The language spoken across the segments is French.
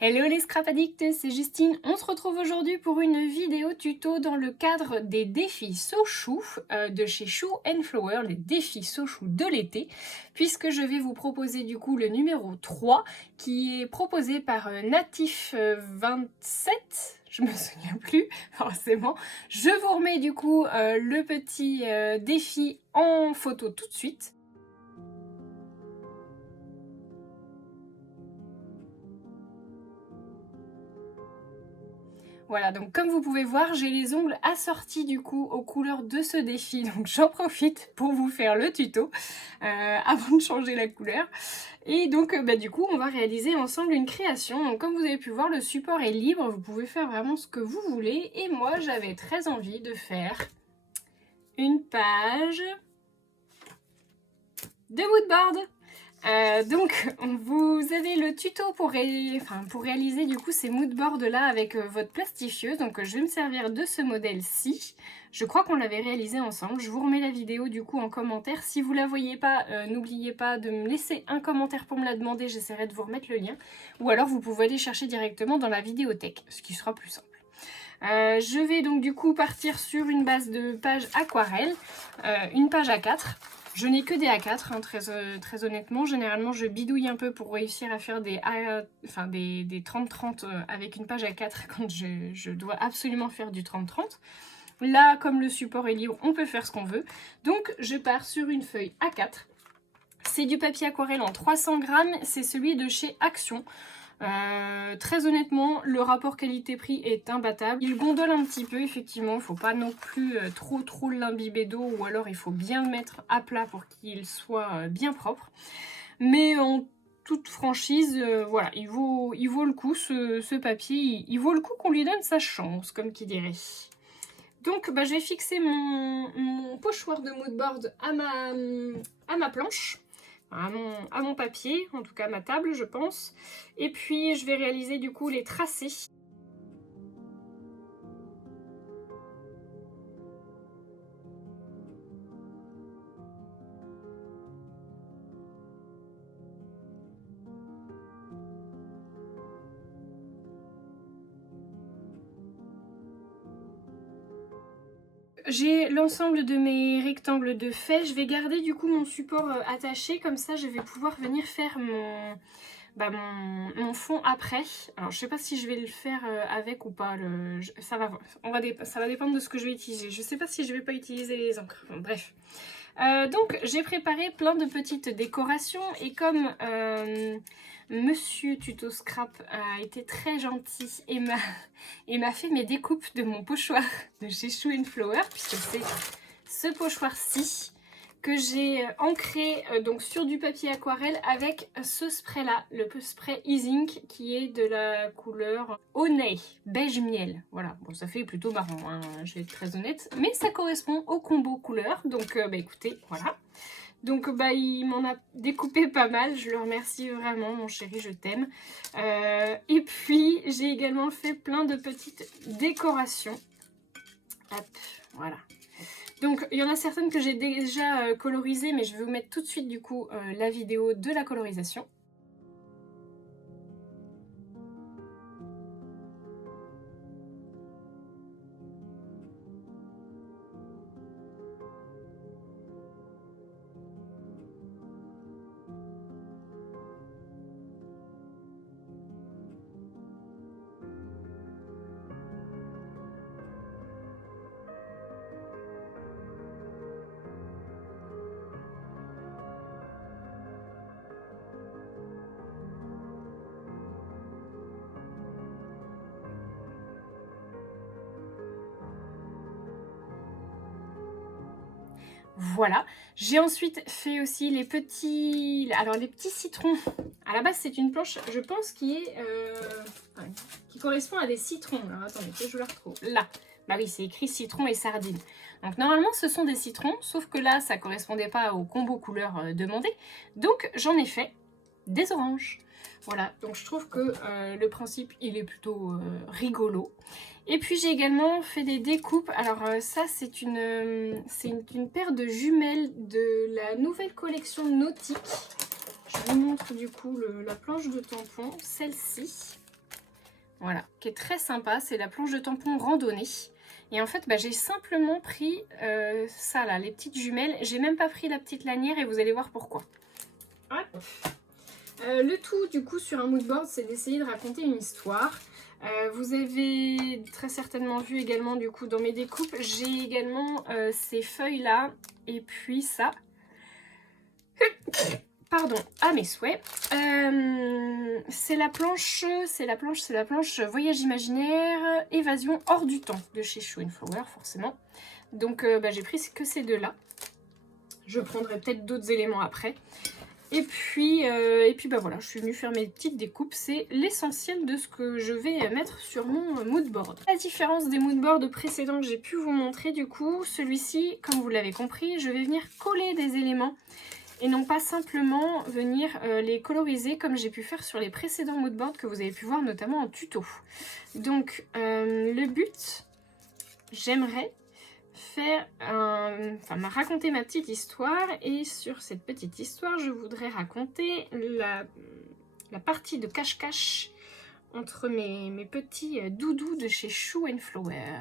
Hello les scrap addicts, c'est Justine. On se retrouve aujourd'hui pour une vidéo tuto dans le cadre des défis So Chou de chez Chou & Flower, les défis So Chou de l'été, puisque je vais vous proposer du coup le numéro 3 qui est proposé par Natif27, je me souviens plus forcément. Je vous remets du coup le petit défi en photo tout de suite. Voilà, donc comme vous pouvez voir, j'ai les ongles assortis du coup aux couleurs de ce défi, donc j'en profite pour vous faire le tuto avant de changer la couleur. Et donc du coup, on va réaliser ensemble une création. Donc comme vous avez pu voir, le support est libre, vous pouvez faire vraiment ce que vous voulez. Et moi, j'avais très envie de faire une page de moodboard. Donc vous avez le tuto pour réaliser du coup ces moodboards là avec votre plastifieuse. Donc je vais me servir de ce modèle-ci. Je crois qu'on l'avait réalisé ensemble. Je vous remets la vidéo du coup en commentaire. Si vous la voyez pas, n'oubliez pas de me laisser un commentaire pour me la demander. J'essaierai de vous remettre le lien. Ou alors vous pouvez aller chercher directement dans la vidéothèque, ce qui sera plus simple. Je vais donc du coup partir sur une base de page aquarelle, une page A4. Je n'ai que des A4, hein, très honnêtement. Généralement, je bidouille un peu pour réussir à faire des 30-30 avec une page A4 quand je dois absolument faire du 30-30. Là, comme le support est libre, on peut faire ce qu'on veut. Donc, je pars sur une feuille A4. C'est du papier aquarelle en 300 grammes. C'est celui de chez Action. Très honnêtement, le rapport qualité-prix est imbattable. Il gondole un petit peu, effectivement, il ne faut pas non plus trop l'imbiber d'eau, ou alors il faut bien le mettre à plat pour qu'il soit bien propre. Mais en toute franchise, voilà, il vaut le coup, ce papier, il vaut le coup qu'on lui donne sa chance, comme qui dirait. Donc je vais fixer mon pochoir de moodboard à ma planche. À mon papier, en tout cas à ma table je pense. Et puis je vais réaliser du coup les tracés. J'ai l'ensemble de mes rectangles de fait. Je vais garder du coup mon support attaché, comme ça je vais pouvoir venir faire mon fond après. Alors je sais pas si je vais le faire avec ou pas, ça va dépendre de ce que je vais utiliser. Je sais pas si je vais pas utiliser les encres, enfin, bref. Donc j'ai préparé plein de petites décorations et comme Monsieur Tuto Scrap a été très gentil et m'a fait mes découpes de mon pochoir de chez Chou & Flower, puisque c'est ce pochoir-ci que j'ai ancré donc sur du papier aquarelle avec ce spray là, le spray Easing qui est de la couleur Honey, beige miel. Voilà, bon ça fait plutôt marron, hein, je vais être très honnête, mais ça correspond au combo couleur, donc écoutez, voilà. Donc il m'en a découpé pas mal, je le remercie vraiment mon chéri, je t'aime. Et puis j'ai également fait plein de petites décorations. Hop, voilà. Donc il y en a certaines que j'ai déjà colorisées, mais je vais vous mettre tout de suite du coup la vidéo de la colorisation. Voilà, j'ai ensuite fait aussi les petits citrons. À la base, c'est une planche, je pense, qui correspond à des citrons. Alors attendez, que je le retrouve. Là, bah oui, c'est écrit citron et sardine. Donc normalement, ce sont des citrons, sauf que là, ça correspondait pas au combo couleur demandé. Donc j'en ai fait des oranges. Voilà, donc je trouve que le principe, il est plutôt rigolo. Et puis j'ai également fait des découpes. Alors ça, c'est une paire de jumelles de la nouvelle collection nautique. Je vous montre du coup la planche de tampon, celle-ci. Voilà, qui est très sympa, c'est la planche de tampon randonnée. Et en fait, bah, j'ai simplement pris ça là, les petites jumelles. J'ai même pas pris la petite lanière et vous allez voir pourquoi. Hop. Le tout du coup sur un moodboard, c'est d'essayer de raconter une histoire. Vous avez très certainement vu également du coup dans mes découpes, j'ai également ces feuilles là et puis ça. Pardon, à mes souhaits. C'est la planche Voyage imaginaire, évasion hors du temps de chez Show & Flower forcément. Donc bah, j'ai pris que ces deux là. Je prendrai peut-être d'autres éléments après. Et puis bah voilà, je suis venue faire mes petites découpes. C'est l'essentiel de ce que je vais mettre sur mon moodboard. La différence des moodboards précédents que j'ai pu vous montrer, du coup, celui-ci, comme vous l'avez compris, je vais venir coller des éléments et non pas simplement venir les coloriser comme j'ai pu faire sur les précédents moodboards que vous avez pu voir notamment en tuto. Donc le but, j'aimerais raconter ma petite histoire, et sur cette petite histoire je voudrais raconter la partie de cache-cache entre mes petits doudous de chez Show & Flower.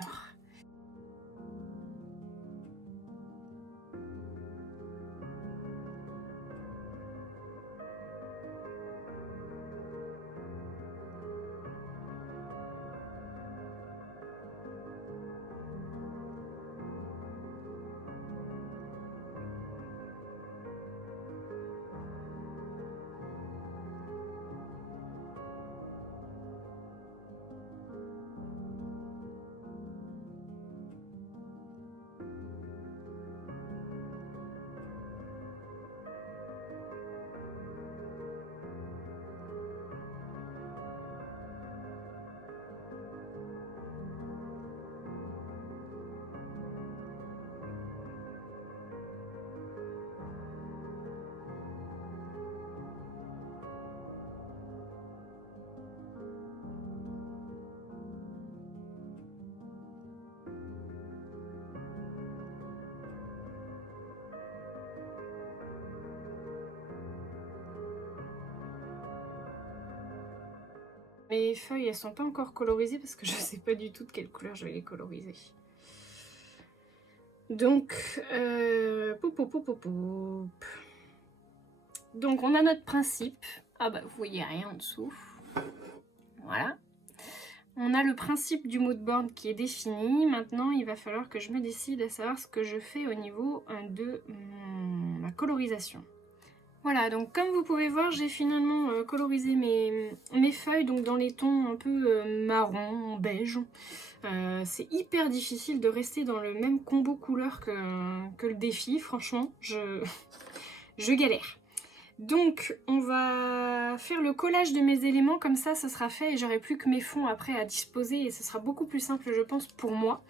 Mes feuilles, elles sont pas encore colorisées parce que je sais pas du tout de quelle couleur je vais les coloriser. Donc, donc on a notre principe. Ah bah vous voyez rien en dessous. Voilà. On a le principe du moodboard qui est défini. Maintenant, il va falloir que je me décide à savoir ce que je fais au niveau de ma colorisation. Voilà, donc comme vous pouvez voir, j'ai finalement colorisé mes feuilles donc dans les tons un peu marron, beige. C'est hyper difficile de rester dans le même combo couleur que le défi, franchement, je galère. Donc on va faire le collage de mes éléments, comme ça ce sera fait et j'aurai plus que mes fonds après à disposer et ce sera beaucoup plus simple je pense pour moi.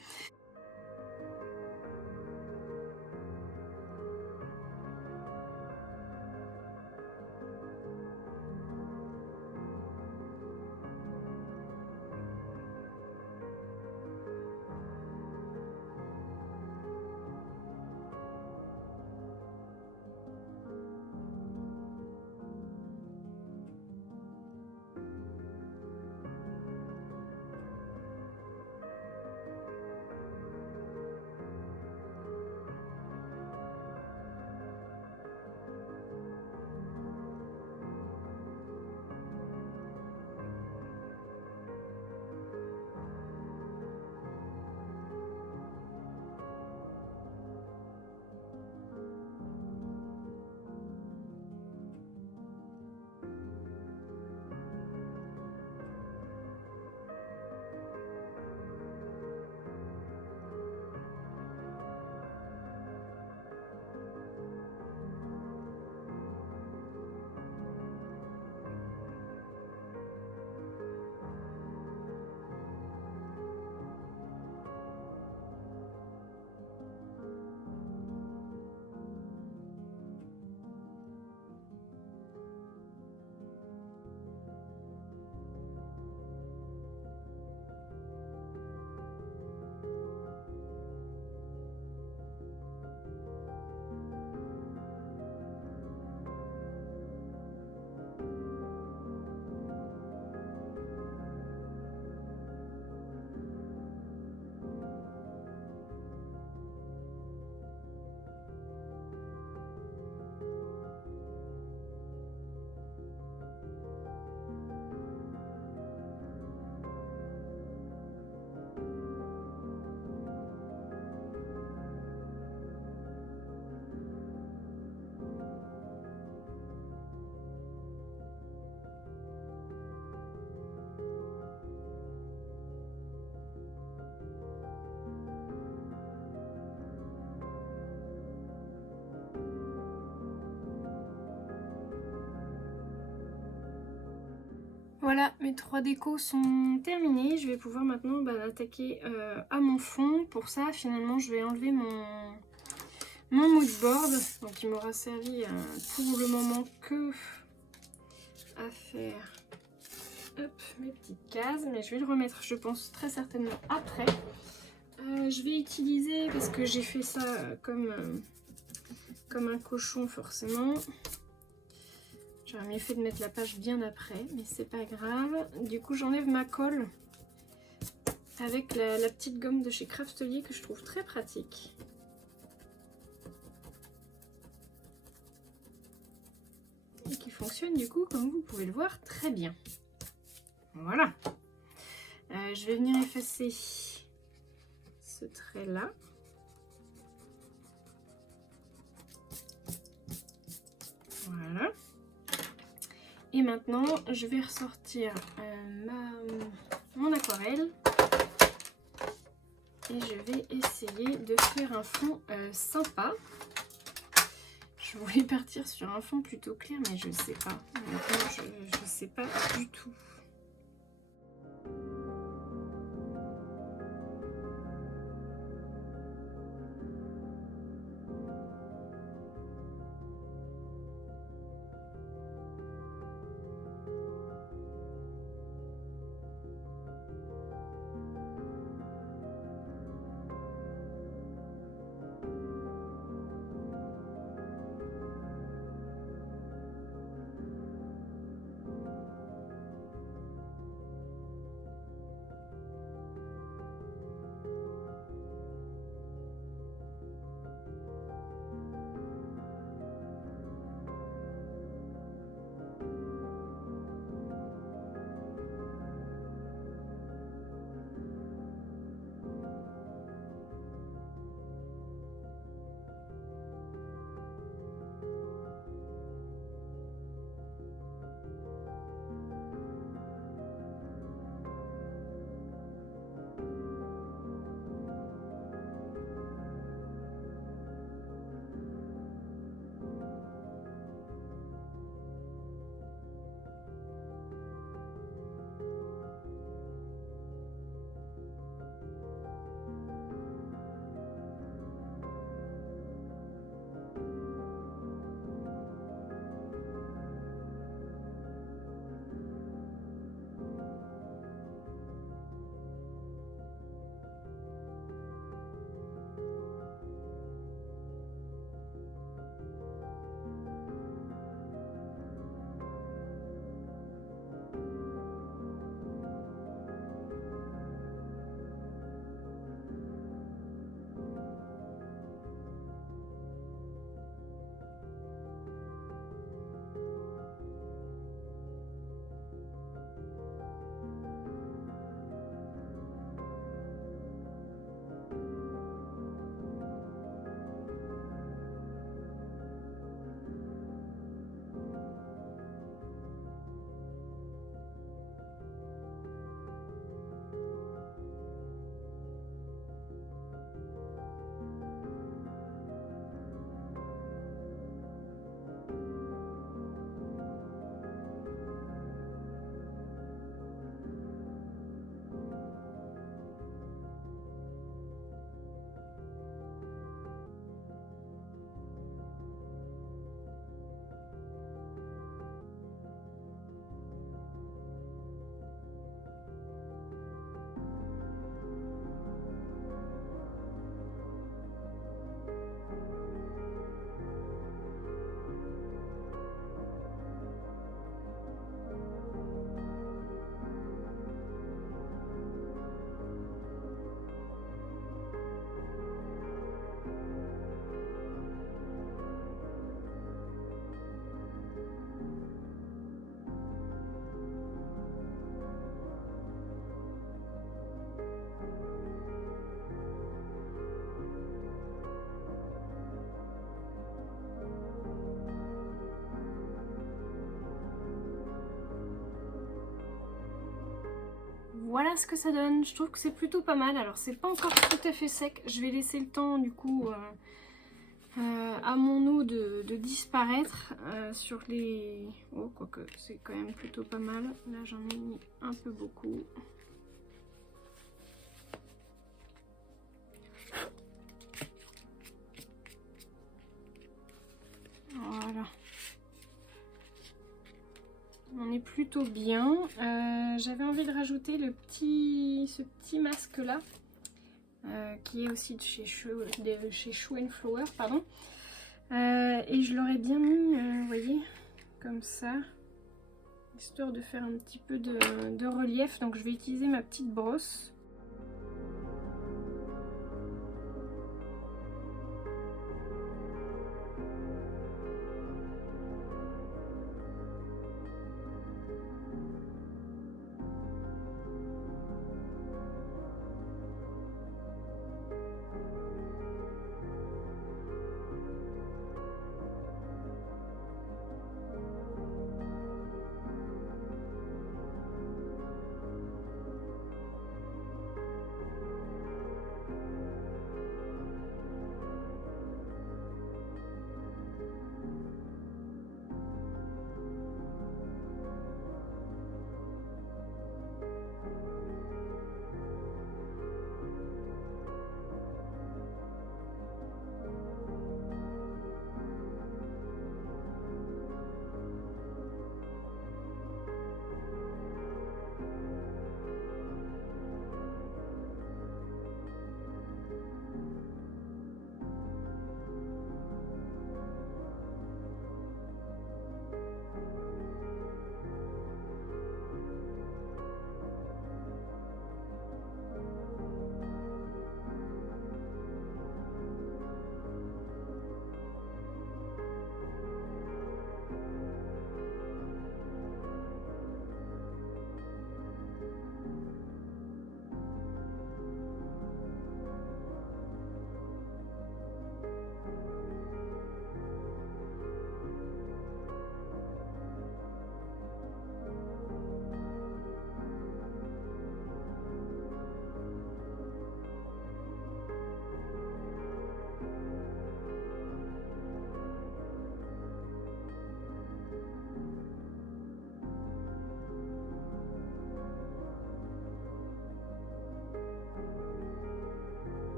Voilà, mes 3 décos sont terminés. Je vais pouvoir maintenant attaquer à mon fond. Pour ça, finalement, je vais enlever mon mood board. Donc, il m'aura servi pour le moment que à faire mes petites cases. Mais je vais le remettre, je pense, très certainement après. Je vais utiliser, parce que j'ai fait ça comme un cochon forcément. J'aurais mieux fait de mettre la page bien après, mais c'est pas grave. Du coup, j'enlève ma colle avec la petite gomme de chez Craftelier que je trouve très pratique. Et qui fonctionne du coup, comme vous pouvez le voir, très bien. Voilà. Je vais venir effacer ce trait-là. Voilà. Et maintenant, je vais ressortir mon aquarelle et je vais essayer de faire un fond sympa. Je voulais partir sur un fond plutôt clair, mais je sais pas. Maintenant, je sais pas du tout. Voilà ce que ça donne, je trouve que c'est plutôt pas mal. Alors c'est pas encore tout à fait sec, je vais laisser le temps du coup à mon eau de disparaître sur les... Oh, quoique c'est quand même plutôt pas mal. Là j'en ai mis un peu beaucoup. Voilà. On est plutôt bien. J'avais envie de rajouter ce petit masque là. Qui est aussi de chez Show and Flower, pardon. Et je l'aurais bien mis, vous voyez, comme ça, histoire de faire un petit peu de relief. Donc je vais utiliser ma petite brosse.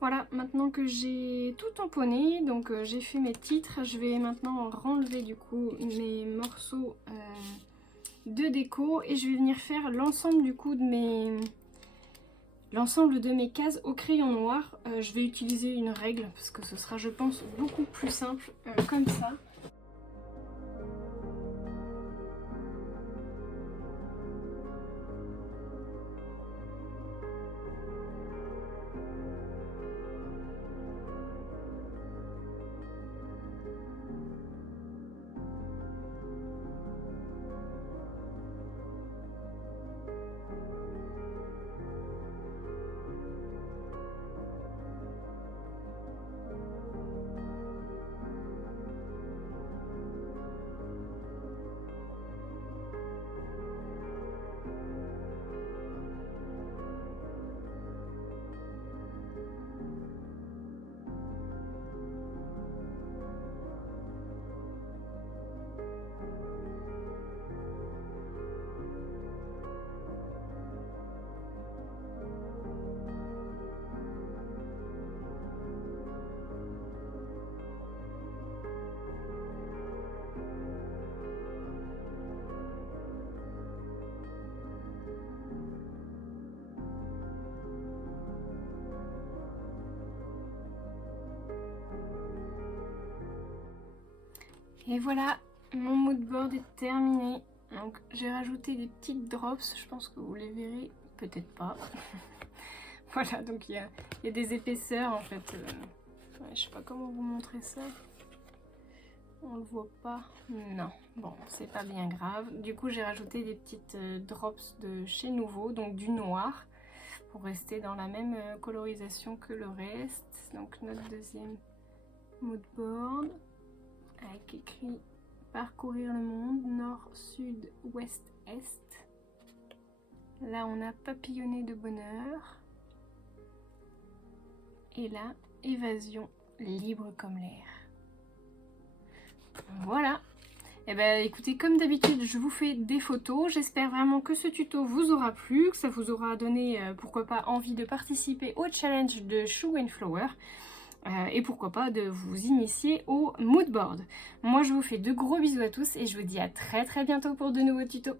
Voilà, maintenant que j'ai tout tamponné, donc j'ai fait mes titres, je vais maintenant renlever du coup mes morceaux de déco et je vais venir faire l'ensemble du coup de mes cases au crayon noir. Je vais utiliser une règle parce que ce sera, je pense, beaucoup plus simple comme ça. Et voilà, mon mood board est terminé. Donc j'ai rajouté des petites drops, je pense que vous les verrez, peut-être pas. Voilà, donc il y a des épaisseurs en fait. Ouais, je sais pas comment vous montrer ça. On le voit pas. Non, bon, c'est pas bien grave. Du coup, j'ai rajouté des petites drops de chez Nouveau, donc du noir, pour rester dans la même colorisation que le reste. Donc notre deuxième mood board, avec écrit parcourir le monde, nord, sud, ouest, est. Là, on a papillonné de bonheur. Et là, évasion libre comme l'air. Voilà. Et ben écoutez, comme d'habitude, je vous fais des photos. J'espère vraiment que ce tuto vous aura plu, que ça vous aura donné, pourquoi pas, envie de participer au challenge de Shoe and Flower. Et pourquoi pas de vous initier au mood board. Moi, je vous fais de gros bisous à tous et je vous dis à très bientôt pour de nouveaux tutos.